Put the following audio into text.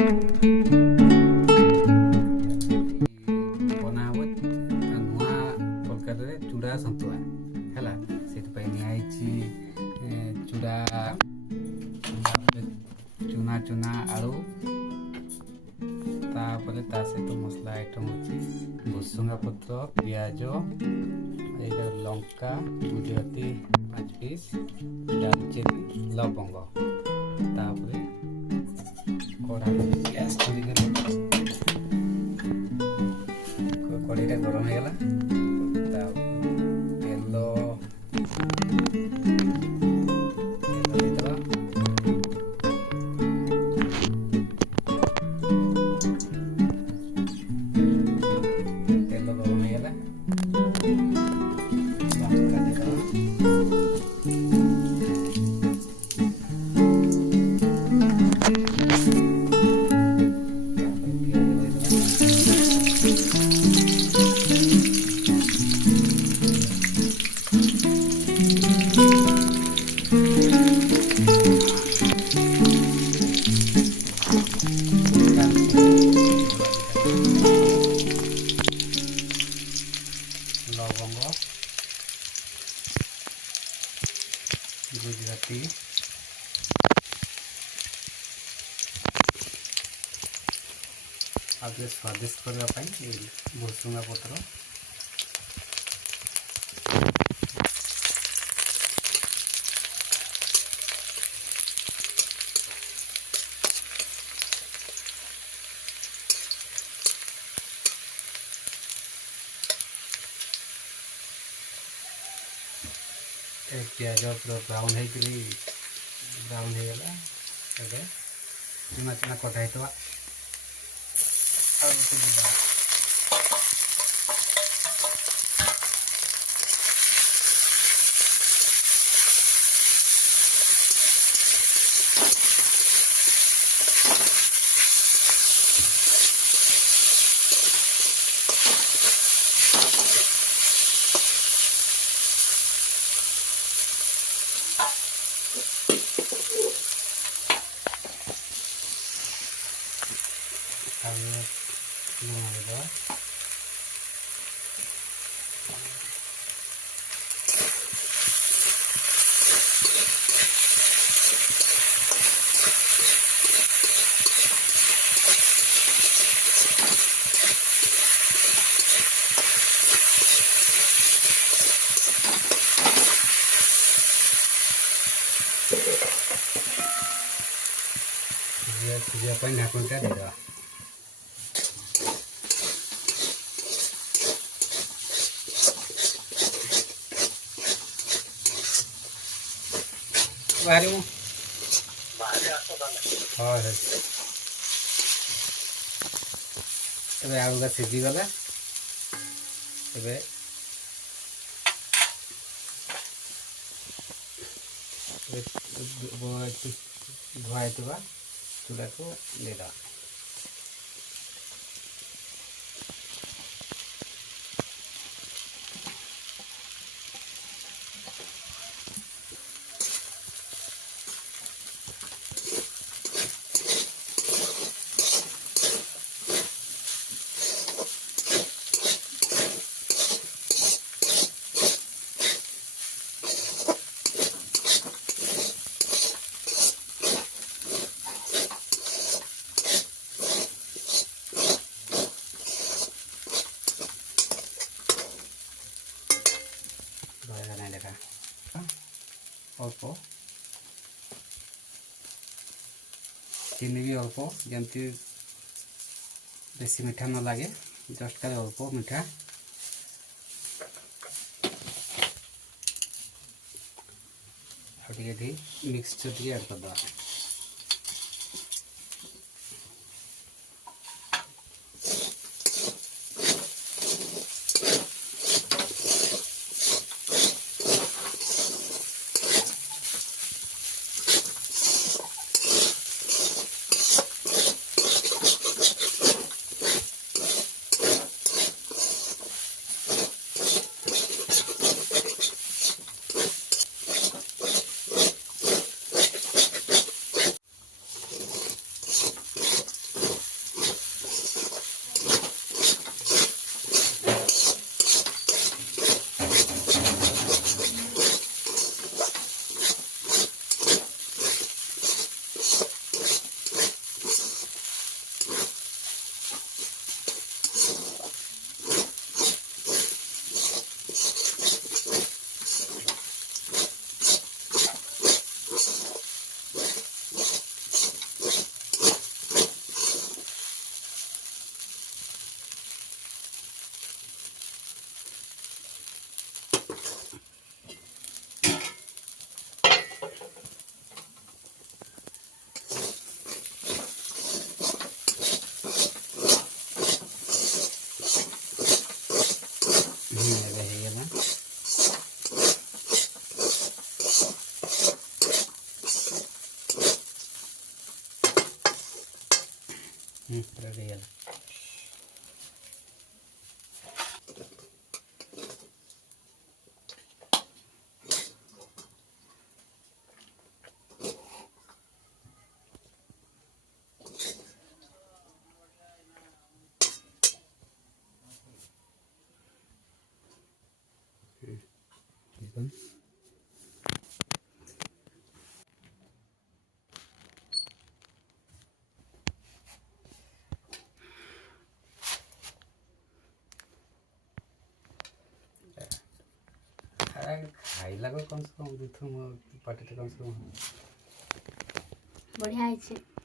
बना हम नुआ प्रकार चूड़ा सतुआ है से निआई चूड़ा चुना चुना आलू तापर ता सहित मसला आइटम अच्छी भुसुंगा पत्र पियाज लंका गुजराती 5 पीस दालचीनी लवंग तापर कढ़ाई गैस कढ़ाईटा गरम हो गला तेल लवंग गुजराती आगे स्वादिष्ट करने भुसुंगा पत्र प्याज पूरा ब्राउन हो गला चुना चुना कटा होता ढाकुनटा देदेवा बाहर आलुगा सीझीगला धुआई चूड़ा को देदा अल्प चीनी भी अल्प जमती बेसी मीठा न लगे जस्ट का अल्प मीठा मिक्सचर टी ऐड करदा ରେଡ଼ି ହେଲା। ଖାଇଲା କମ୍ ସେ କମ୍ ଦୁଇଥର ମୋ ପାଟିରେ କମ୍ ସେ କମ୍ बढ़िया है।